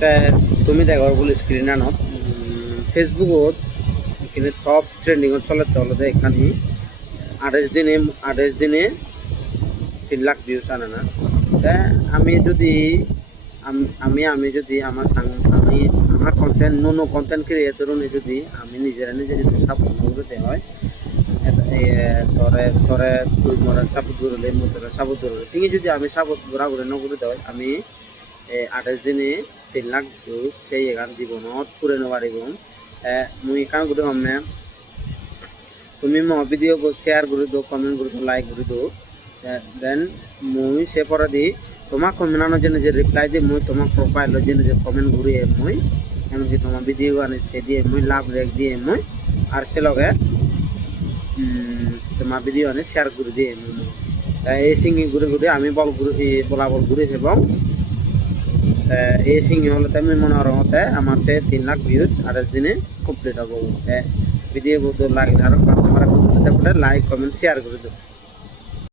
তে তুমি দেখো বলে স্ক্রিন আনত ফেসবুকত কিন্তু টপ ট্রেন্ডিংত চলে চলতে এখানে 28 দিনে 3 লাখ ভিউজ আনে না। তা আমি যদি আমি যদি আমি আমার কন্টেন্ট নো কন্টেন্ট ক্রিয়েটর যদি আমি নিজে যদি সাপোর্ট করতে হয় তরে তরে তুই মরা সাপোর্ট করলে মোটরে সাপোর্ট করলে ঠিক যদি আমি সাপোর্ট ঘোরাঘুরি নকরে দেয় আমি 28 দিনে 3 লাখ ভিউজ সেই এখান জীবনত পুরে নেওয়ারিব মুই কাম করে মানে তুমি মো ভিডিও শেয়ার করে দো কমেন্ট করে দো লাইক করে দো দেন মুই সে পরে দি তোমাক কমেন্টানো যে রিপ্লাই দিয়ে মুই তোমাক প্রোফাইল যে কমেন্ট ঘুরিয়ে মুই এমনকি তোমার ভিডিও আনে সে দিয়ে মুই লাভ রেক দিয়ে মুই আর সে লগে তোমার ভিডিও আনে শেয়ার করে দিয়ে মুই এই সিঙ্গি ঘুরে আমি বলা বল ঘুরে এবং এই সিঙ্গি হলে তেমনি মনে হতে আমার সে 3 লাখ ভিউজ 28 দিনে কমপ্লিট হবো ভিডিও লাগে আর আমার লাইক কমেন্ট শেয়ার করে দেবো।